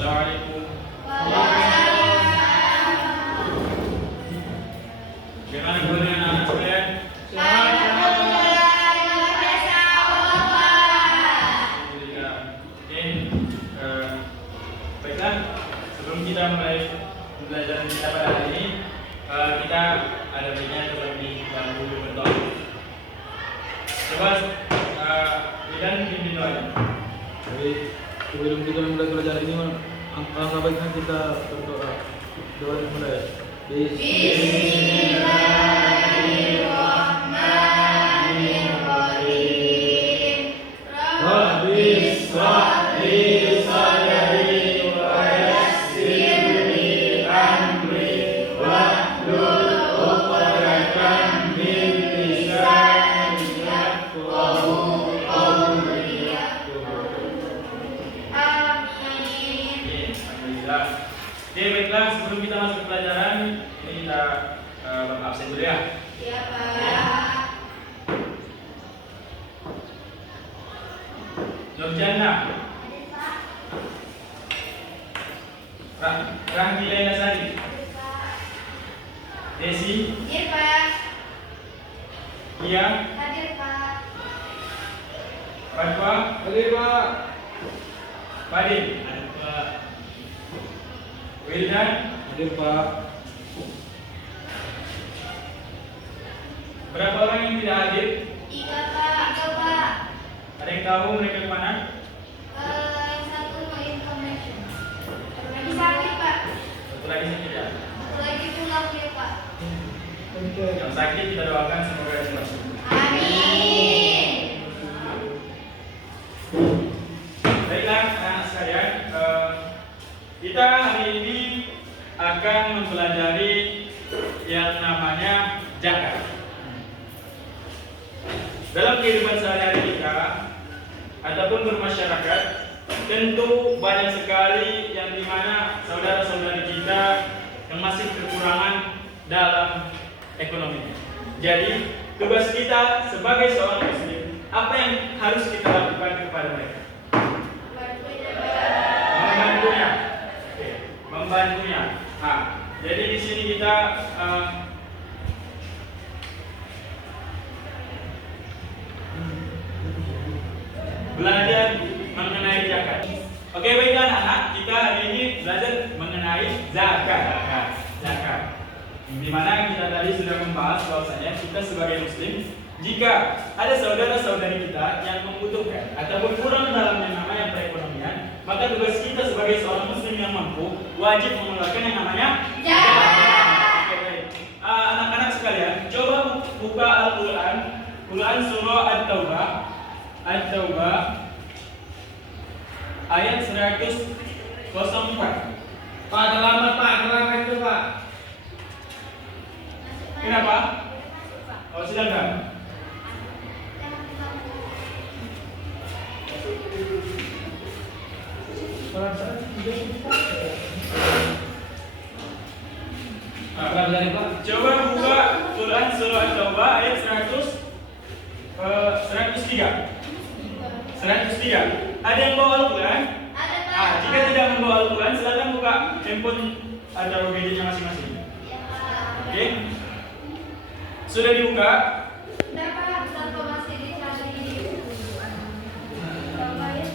Assalamualaikum. Gimana kabarnya anak sekalian? Alhamdulillah. Oke, baiklah. Sebelum kita mulai pembelajaran kita pada hari ini, kita ada baiknya terlebih dahulu berdoa. Coba kalian pimpin doanya. Jadi sebelum kita memulai pelajaran ini, alangkah baiknya kita berdoa. Doa yang mulai. Bismillahirrahmanirrahim. Rabbi ishrah li sadri wa yassir li amri wahlul 'uqdatam min lisani yafqahu qawli. Amin. Alhamdulillah. Oke, baiklah. Sebelum kita masuk ke pelajaran, ini kita absen dulu ya. Ya, Pak. Nurjana, Rahmila Nasari, Desi, Hadir, Pak. Ia, Hadir, Pak. Fatwa, Hadir Pak. Fadil, Wildan. Hadir Pak. Berapa orang yang tidak hadir? 3, Pak. 3, Pak. Ada yang tahu mereka kemana? Yang satu mau information. Satu lagi sakit, Pak. Satu lagi sakit ya. Satu lagi pulang dia, Pak. Yang sakit kita doakan semoga cepat sembuh. Amin. Baiklah anak sekalian, kita hari ini akan mempelajari yang namanya zakat. Dalam kehidupan sehari-hari kita ataupun bermasyarakat, tentu banyak sekali yang dimana saudara-saudari kita yang masih kekurangan dalam ekonomi. Jadi tugas kita sebagai seorang muslim, apa yang harus kita lakukan kepada mereka? Membantunya. Oke, membantunya. Nah, jadi di sini kita belajar mengenai zakat. Oke, baiklah anak, kita hari ini belajar mengenai zakat. Zakat. Di mana kita tadi sudah membahas bahwasanya kita sebagai muslim, jika ada saudara-saudari kita yang membutuhkan ataupun kurang dalam yang namanya perekonomian, maka tugas kita sebagai seorang muslim yang mampu wajib mengeluarkan yang namanya zakat. Oke, baik. Anak-anak sekalian, coba buka Al-Quran, Quran surah At-Taubah ayat 104. Pak, terlambat Pak, terlambat itu Pak. Kenapa? Oh, silakan. Coba buka Quran surah At-Taubah ayat 103. Ada yang bawa Al-Quran? Ada, Pak. Jika tidak membawa Al-Quran, silakan buka handphone atau gadgetnya masing-masing. Ya, Pak. Oke? Sudah dibuka? Udah, Pak. Tanpa masih dicari. Bapak ya.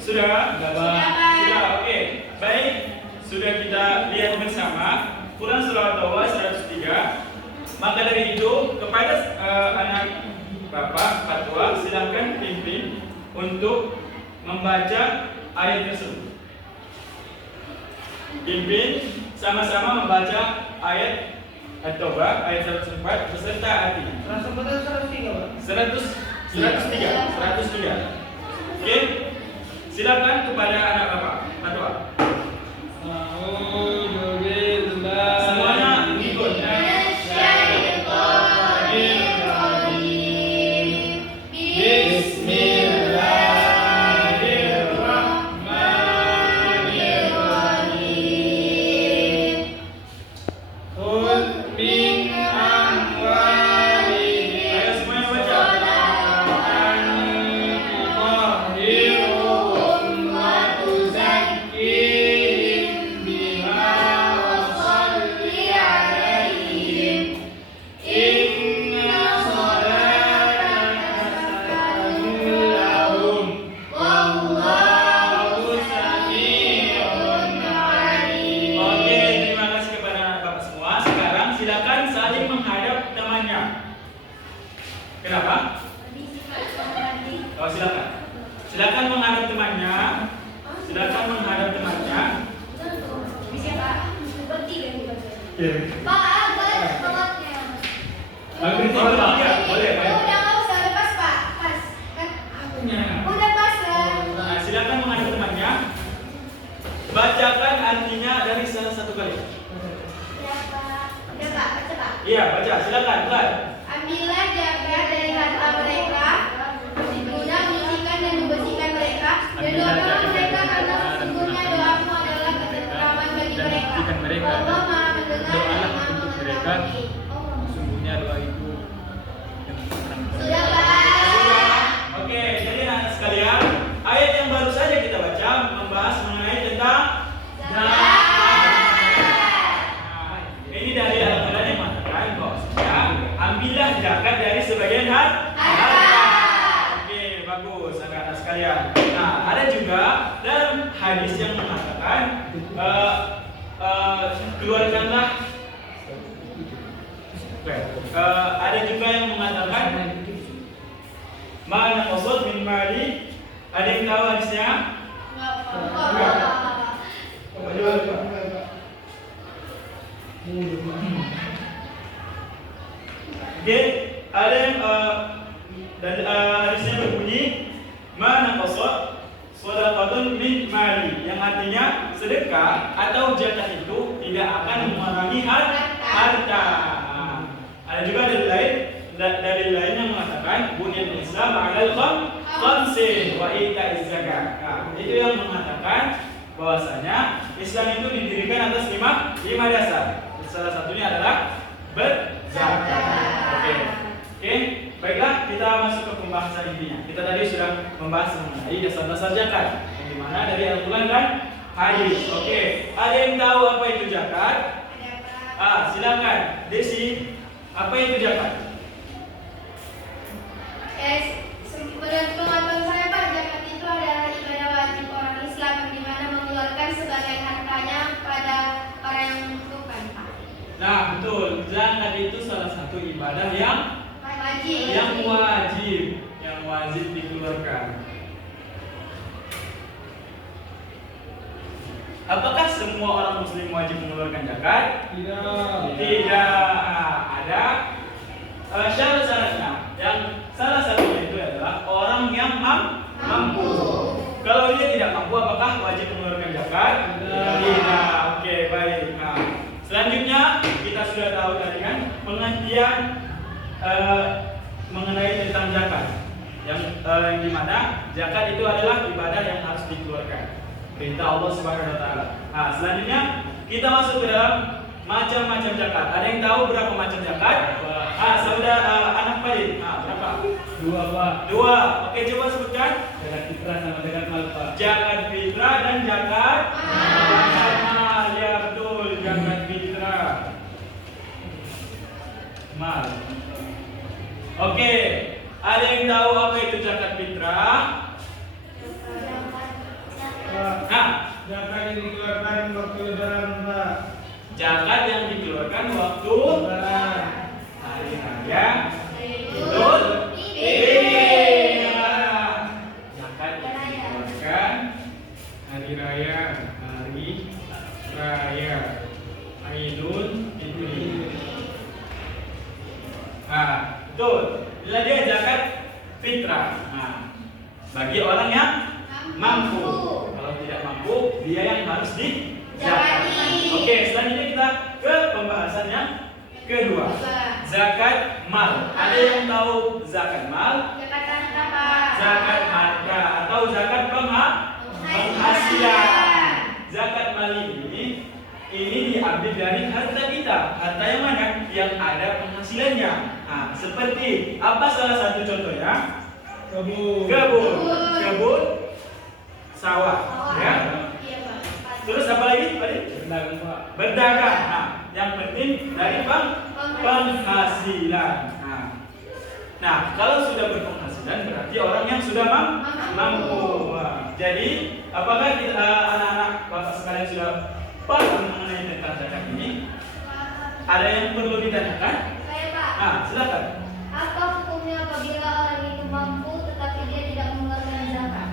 Sudah? Sudah, Pak. Sudah, oke. Baik, sudah kita lihat bersama Quran surah At-Taubah 103. Maka dari itu, kepada anak Bapak Fatwa, silakan pimpin untuk membaca ayat tersebut. Pimpin sama-sama membaca ayat At-Taubah ayat 104 beserta artinya. 103. Oke. Silakan kepada anak Bapak Fatwa. Semuanya ikut. Bismillahirrahmanirrahim. Pak, agak bangetnya. Agak banget. Iya, boleh, boleh. Udah nggak usah, udah pas Pak, pas kan? Akunya. Udah pas kan? Nah, silakan mengadu temannya. Bacakan artinya dari salah satu kali. Ya Pak, udah Pak, baca Pak. Iya, baca. Silakan, mulai. Ambillah zakat dari harta mereka, guna menyucikan dan membersihkan mereka, dan doakanlah mereka karena sesungguhnya doamu adalah ketentraman bagi mereka. Allah Maha mendengar dan Doalah Maha untuk mereka. mengetahui. Oh, Sesungguhnya doa itu yang tenang. sudah Pak. Oke, jadi anak sekalian, ayat yang baru saja kita baca membahas mengenai tentang zakat. Nah, ini dari Al-Quran yang mengatakan bahwasanya ambillah zakat dari sebagian harta. Oke, bagus anak-anak sekalian. Nah, ada juga dalam hadis yang mengatakan keluarkanlah. Ada juga yang mengatakan mana qasad min mali. Ada yang tahu hadisnya? Oke, ada yang dan hadisnya berbunyi mana qasad shadaqatun min mali, yang artinya sedekah atau zakat itu tidak akan mengurangi harta. Ada juga dari lain yang mengatakan bunyan Islam alal khamsin wa ita'iz zakat. Nah, itu yang mengatakan bahwasanya Islam itu didirikan atas lima dasar. Salah satunya adalah berzakat. Oke, baiklah kita masuk ke pembahasan intinya. Kita tadi sudah membahas mengenai dasar-dasar zakat, yang dimana dari Al-Quran dan hadis. Oke, ada yang tahu apa itu zakat? Silakan, Desi. Apa itu zakat? Menurut pengetahuan saya Pak, zakat itu adalah ibadah wajib orang Islam yang dimana mengeluarkan sebagian hartanya pada orang yang membutuhkan Pak. Nah, betul. Zakat itu salah satu ibadah yang wajib dikeluarkan. Apakah semua orang muslim wajib mengeluarkan zakat? Tidak. Ada syarat-syaratnya. Yang salah satunya itu adalah orang yang mampu. Kalau dia tidak mampu, apakah wajib mengeluarkan zakat? Tidak. Oke, baik. Nah, selanjutnya kita sudah tahu tadi kan pengertian mengenai tentang zakat. Yang dimana zakat itu adalah ibadah yang harus dikeluarkan. Perintah Allah Subhanahu wa taala. Nah, selanjutnya kita masuk ke dalam macam-macam zakat. Ada yang tahu berapa macam zakat? Saudara anak Khalid. Berapa? 2 Pak. 2. Oke, coba sebutkan. Zakat fitrah sama zakat mal Pak. Zakat fitrah dan zakat mal. Ya, betul. Zakat fitrah. Mal. Oke. Ada yang tahu apa itu zakat fitrah? Zakat yang dikeluarkan waktu lebaran Pak. Zakat yang dikeluarkan waktu Lebaran. hari raya Idul Fitri. Zakat yang dikeluarkan hari raya Idul Fitri. Betul. Bila dia zakat fitrah. Bagi orang yang mampu. Kalau tidak mampu, dia yang harus dizakatkan. Oke, selanjutnya kita ke pembahasan yang kedua. Zakat mal. Ada yang tahu zakat mal? Zakat harta Pak. Zakat harta atau zakat penghasilan. Zakat mal ini diambil dari harta kita. Harta yang mana? Yang ada penghasilannya. Seperti apa salah satu contohnya? Kebun, sawah, ya. Iya Pak. Terus apa lagi tadi? Berdagang Pak. Berdagang. Yang penting dari penghasilan. Nah, kalau sudah berpenghasilan berarti orang yang sudah mampu. Jadi, apakah kita anak-anak Bapak sekalian sudah paham mengenai tentang zakat ini? Ada yang perlu ditanyakan? Saya Pak. Silakan. Apa hukumnya apabila orang itu mampu tetapi dia tidak mengeluarkan zakat?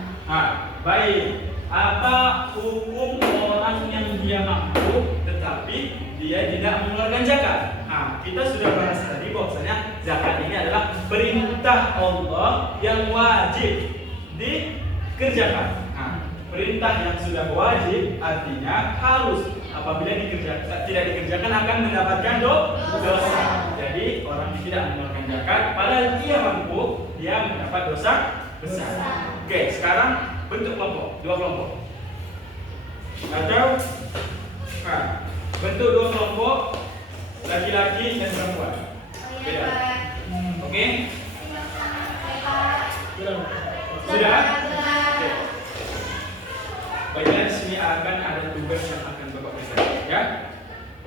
Baik. Apa hukum orang yang dia mampu tetapi tetapi dia tidak mengeluarkan zakat. Nah, kita sudah bahas tadi bahwasanya zakat ini adalah perintah Allah yang wajib dikerjakan. Nah, perintah yang sudah wajib artinya harus, apabila tidak dikerjakan akan mendapatkan dosa. Jadi orang yang tidak mengeluarkan zakat padahal dia mampu, dia mendapat dosa besar. Oke, sekarang bentuk kelompok, dua kelompok. Atau bentuk dua kelompok, laki-laki dan perempuan. Beda. Oke? Sudah? Oke. Baiklah, di sini akan ada tugas yang akan Bapak kerjakan, ya.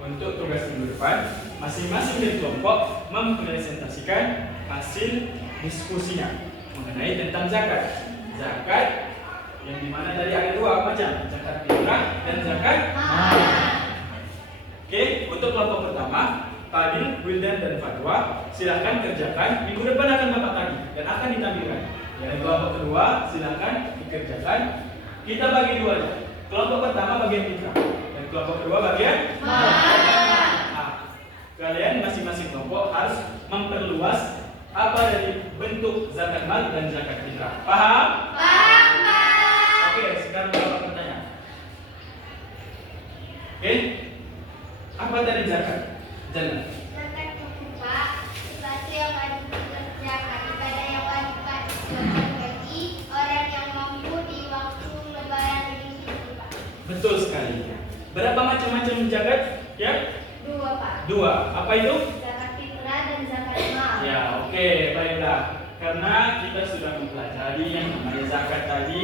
Untuk tugas minggu depan, masing-masing dari kelompok mempresentasikan hasil diskusinya mengenai tentang zakat. Zakat yang dimana tadi ada dua macam, zakat fitrah dan zakat mal. Oke, untuk kelompok pertama, Fadil, Wildan dan Fatwa, silakan kerjakan. Minggu depan akan Bapak tagih dan akan ditampilkan. Yang kelompok kedua, silakan dikerjakan. Kita bagi dua aja. Kelompok pertama bagian fitrah dan kelompok kedua bagian mal. Nah, kalian masing-masing kelompok harus memperluas apa dari bentuk zakat mal dan zakat fitrah. Paham? Paham. Oke, sekarang Bapak bertanya. Oke, apa tadi zakat? Jangan. Zakat berupa sesuatu yang wajib dikerjakan, ibadah yang wajib dikerjakan bagi orang yang mampu di waktu Lebaran Idul Fitri, Pak. Betul sekali. Berapa macam-macam zakat? Ya? Dua, Pak. Dua. Apa itu? Zakat fitrah dan zakat mal. Ya, oke, baiklah. Karena kita sudah mempelajari yang namanya zakat tadi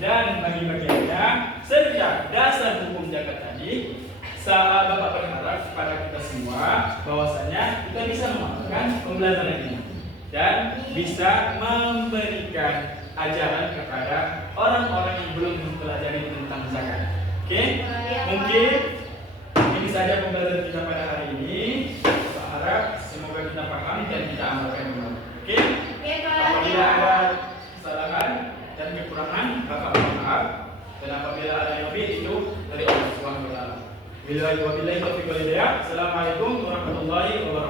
dan bagi-bagiannya serta dasar hukum zakat tadi, Bapak berharap kepada kita semua bahwasanya kita bisa mengamalkan pembelajaran ini dan bisa memberikan ajaran kepada orang-orang yang belum mempelajari tentang zakat. Oke? Mungkin ini saja pembelajaran kita pada hari ini. Saya harap semoga kita paham dan kita amalkan dulu. Oke? Apabila ada kesalahan dan kekurangan, Bapak mohon maaf. Dan apabila ada yang lebih, itu dari Allah Subhanahu wa taala. Billahi wa billahi taufiq wal hidayah. Assalamualaikum warahmatullahi wabarakatuh.